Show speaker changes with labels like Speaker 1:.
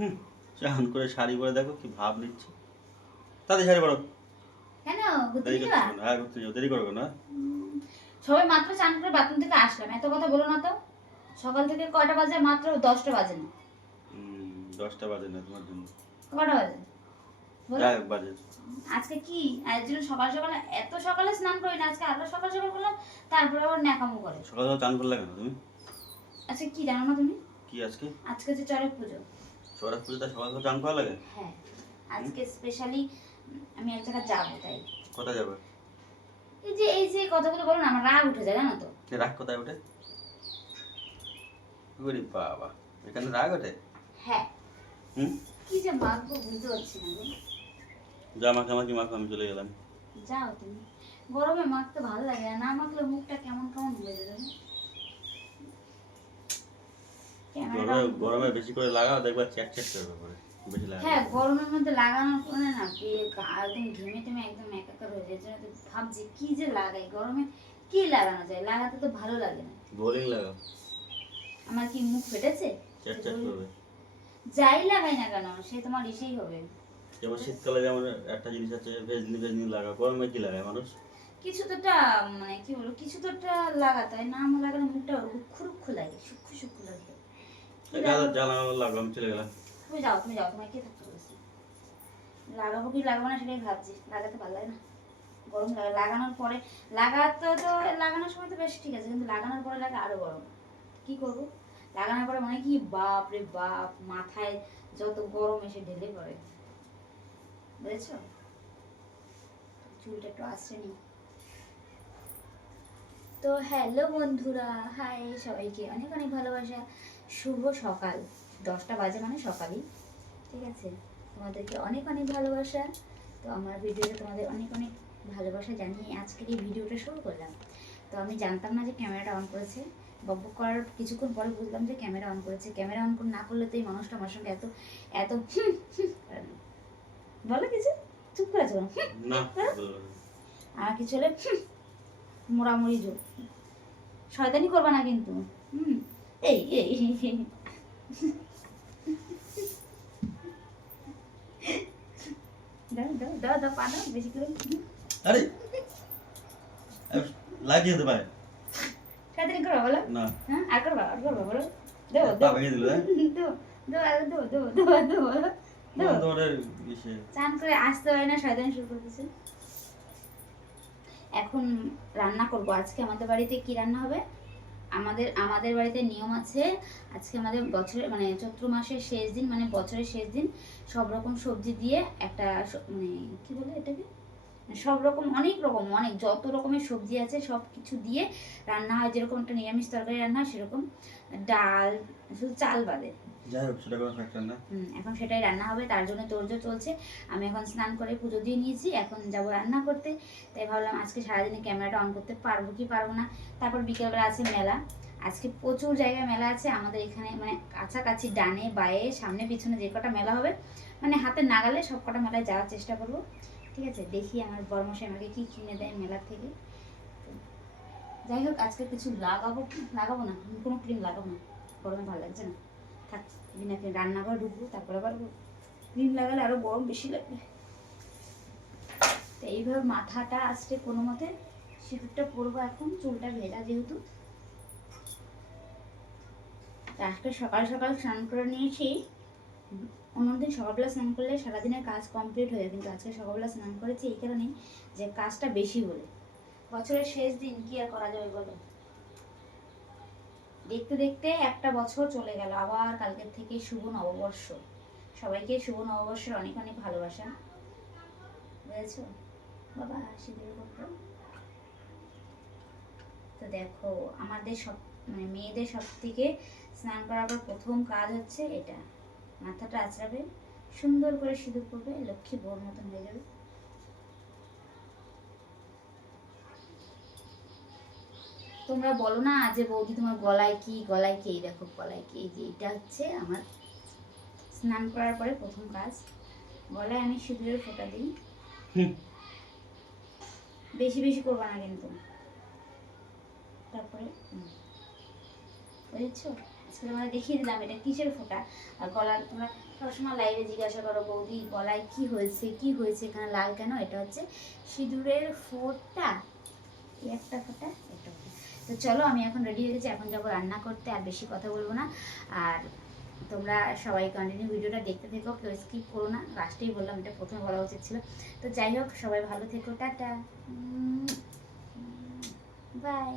Speaker 1: হুম চান করে শাড়ি পরে দেখো কি ভাব নিচ্ছে। তাতে শাড়ি পরো।
Speaker 2: কেন?
Speaker 1: দেরি করছ না হ্যাঁ ঘুরতে যাও দেরি করবে না
Speaker 2: সবাই মাত্র চান করে বাথরুম থেকে আসলাম। এত কথা বলো না তো। সকাল থেকে কয়টা বাজে? মাত্র দশটা বাজে না।
Speaker 1: দশটা বাজে না তোমার জন্য।
Speaker 2: কটা বাজে?
Speaker 1: বাজে।
Speaker 2: আজকে কি? আজ জন্য সকাল সকাল এত সকালে স্নান করি না। আজকে আরও সকাল সকাল করলাম তারপরে আবার ন্যাকামো করে।
Speaker 1: সকাল সকাল চান করলে কেন তুমি?
Speaker 2: আচ্ছা কি জানো না তুমি?
Speaker 1: কি আজকে?
Speaker 2: আজকে যে চড়ক পুজো।
Speaker 1: সৌরভ পুজোটা সকাল চান করা লাগে?
Speaker 2: হ্যাঁ আজকে স্পেশালি আমি এক জায়গায় যাব তাই।
Speaker 1: কোথায় যাবে?
Speaker 2: এই যে এই যে কথাগুলো বলো না আমার রাগ উঠে যায় জানো তো।
Speaker 1: রাগ কোথায় ওঠে ওরে বাবা এখানে রাগ ওঠে?
Speaker 2: হ্যাঁ।
Speaker 1: হুম?
Speaker 2: কি যে মাখবো বুঝতে পারছি না।
Speaker 1: যা মাখা মাখি মাখো আমি চলে গেলাম।
Speaker 2: যাও তুমি। গরমে মাখতে ভালো লাগে না মাখলে মুখটা কেমন কেমন হয়ে যাবে
Speaker 1: গরমে গরমে বেশি করে লাগাও দেখবা চ্যাট চ্যাট করবে পরে বেশি লাগা
Speaker 2: হ্যাঁ গরমের মধ্যে লাগানোর পরে না একদম ঘেমে টেমে একদম একাকার হয়ে যায় জন্য ভাবছি কি যে লাগাই গরমে কি লাগানো যায়? লাগাতে তো ভালো লাগে না।
Speaker 1: বোরিং লাগাও।
Speaker 2: আমার কি মুখ ফেটেছে?
Speaker 1: চ্যাট চ্যাট করবে।
Speaker 2: যাই লাগাই না কেন সে তোমার ইসেই হবে।
Speaker 1: যেমন শীতকালে যেমন একটা জিনিস আছে ভেজনি ভেজনি লাগা গরমে কি লাগায় মানুষ?
Speaker 2: কিছু তো একটা মানে কি বলব কিছু তো একটা লাগাতে হয় না? আমার লাগালে মুখটা রুক্ষ রুক্ষ লাগে সূক্ষ্ম সূক্ষ্ম লাগে।
Speaker 1: যা লাগানো চলে গেলাম।
Speaker 2: তুমি যাও তুমি যাও তোমায় কে থাকতে বলেছে। লাগাবো কি লাগাবো না সেটাই ভাবছি লাগাতে ভালো লাগে না। গরম লাগে লাগানোর পরে লাগাতে তো লাগানোর সময় তো বেশ ঠিক আছে কিন্তু লাগানোর পরে লাগে আরও গরম। কি করব? লাগানোর পরে মনে কি বাপ রে বাপ মাথায় যত গরম এসে ঢেলে পড়ে। বুঝেছ? চুলটা একটু আসছে নি তো হ্যালো বন্ধুরা হাই সবাইকে অনেক অনেক ভালোবাসা। শুভ সকাল। দশটা বাজে মানে সকালই। ঠিক আছে? তোমাদেরকে অনেক অনেক ভালোবাসা। তো আমার ভিডিওতে তোমাদের অনেক অনেক ভালোবাসা জানিয়ে আজকের এই ভিডিওটা শুরু করলাম। তো আমি জানতাম না যে ক্যামেরাটা অন করেছে। বব্ব করার কিছুক্ষণ পরে বুঝলাম যে ক্যামেরা অন করেছে। ক্যামেরা অন না করলে তো এই মানুষটা আমার সঙ্গে এত এত বলো কিছু? চুপ করে আছো
Speaker 1: না।
Speaker 2: আর কিছু হলে মোড়ামুড়ি জো শয়তানি করবা না কিন্তু। হুম এই এই এই। দাও দাও দাও দাও পা বেশি করে
Speaker 1: আরে লাগিয়ে দিতে পারে
Speaker 2: শয়তানি করবা বলো
Speaker 1: না
Speaker 2: হ্যাঁ আর করবা আর করবা বলো দাও দাও
Speaker 1: ভেঙে দিল
Speaker 2: দাও দাও আর দাও দাও দাও দাও বলো দাও
Speaker 1: তোমাদের
Speaker 2: চান করে আসতে হয় না শয়তানি শুরু করতেছে এখন রান্না করব আজকে আমাদের বাড়িতে কি রান্না হবে আমাদের আমাদের বাড়িতে নিয়ম আছে, আজকে আমাদের বছরের মানে চৈত্র মাসের শেষ দিন মানে বছরের শেষ দিন সব রকম সবজি দিয়ে একটা মানে কী বলে এটাকে? সব রকম, অনেক রকম, অনেক, যত রকমের সবজি আছে সব কিছু দিয়ে রান্না হয়, যেরকম একটা নিরামিষ তরকারি রান্না হয়, সেরকম ডাল, শুধু চাল বাদে। এখন সেটাই রান্না হবে, তার জন্য তোড়জোড় চলছে। আমি এখন স্নান করে পুজো দিয়ে নিয়েছি, এখন যাব রান্না করতে। তাই ভাবলাম আজকে সারাদিনে ক্যামেরাটা অন করতে পারব কি পারব না। তারপর বিকেলবেলা আছে মেলা। আজকে প্রচুর জায়গায় মেলা আছে, আমাদের এখানে মানে কাছাকাছি ডানে, বায়ে, সামনে, পিছনে যে কটা মেলা হবে মানে হাতে নাগালে সব কটা মেলায় যাওয়ার চেষ্টা করব। ঠিক আছে, দেখি আমার বর্মশাই আমাকে কি কিনে দেয় মেলা থেকে। যাই হোক, আজকে কিছু লাগাবো লাগাবো না, কোনো ক্রিম লাগাবো না। গরমে ভালো লাগছে না। থাক ক্রিম রান্নাঘরে ঢুকবো, তারপর আবার ক্রিম লাগালে আরও গরম বেশি লাগবে। তো এইভাবে মাথাটা আসছে কোনো মতে সিঁদুরটা পরবো এখন, চুলটা ভেজা যেহেতু। আজকে সকাল সকাল স্নান করে নিয়েছি। অন্যদিন সকালবেলা স্নান করলে সারাদিনের কাজ কমপ্লিট হয়ে যায় কিন্তু আজকে সকালবেলা স্নান করেছি এই কারণে যে কাজটা বেশি বলে। বছরের শেষ দিন কি আর করা যাবে বলো? দেখতে দেখতে একটা বছর চলে গেল, আবার কালকের থেকে শুভ নববর্ষ। সবাইকে শুভ নববর্ষের অনেক অনেক ভালোবাসা। বুঝেছ? বাবা সিঁদুর করতো তো। দেখো, আমাদের সব মানে মেয়েদের সব থেকে স্নান করার পর প্রথম কাজ হচ্ছে এটা। মাথাটা আঁচড়াবে, সুন্দর করে সিঁদুর করবে লক্ষ্মী বোর মতন হয়ে যাবে। তোমরা বলো না যে বৌদি তোমার গলায় কি গলায় কি? এই দেখো গলায় কি? এই যে এটা হচ্ছে আমার স্নান করার পরে প্রথম কাজ। গলায় আমি সিঁদুরের ফোঁটা দিই। বেশি বেশি করব না কিন্তু। তারপরে। বুঝেছ? আজকে তোমাদের দেখিয়ে দিলাম এটা কিসের ফোঁটা? আর গলার তোমরা সবসময় লাইভে জিজ্ঞাসা করো বৌদি গলায় কি হয়েছে? কি হয়েছে? এখানে লাল কেন? এটা হচ্ছে সিঁদুরের ফোঁটা। একটা ফোঁটা একটা ফোঁটা। তো চলো, আমি এখন রেডি হয়ে গেছি। এখন যাব রান্না করতে, আর বেশি কথা বলব না। আর তোমরা সবাই কন্টিনিউ ভিডিওটা দেখতে থেকো, কেউ স্কিপ করো না। লাস্টেই বললাম, এটা প্রথমে বলা উচিত ছিল। তো যাই হোক, সবাই ভালো থেকো, টাটা। বাই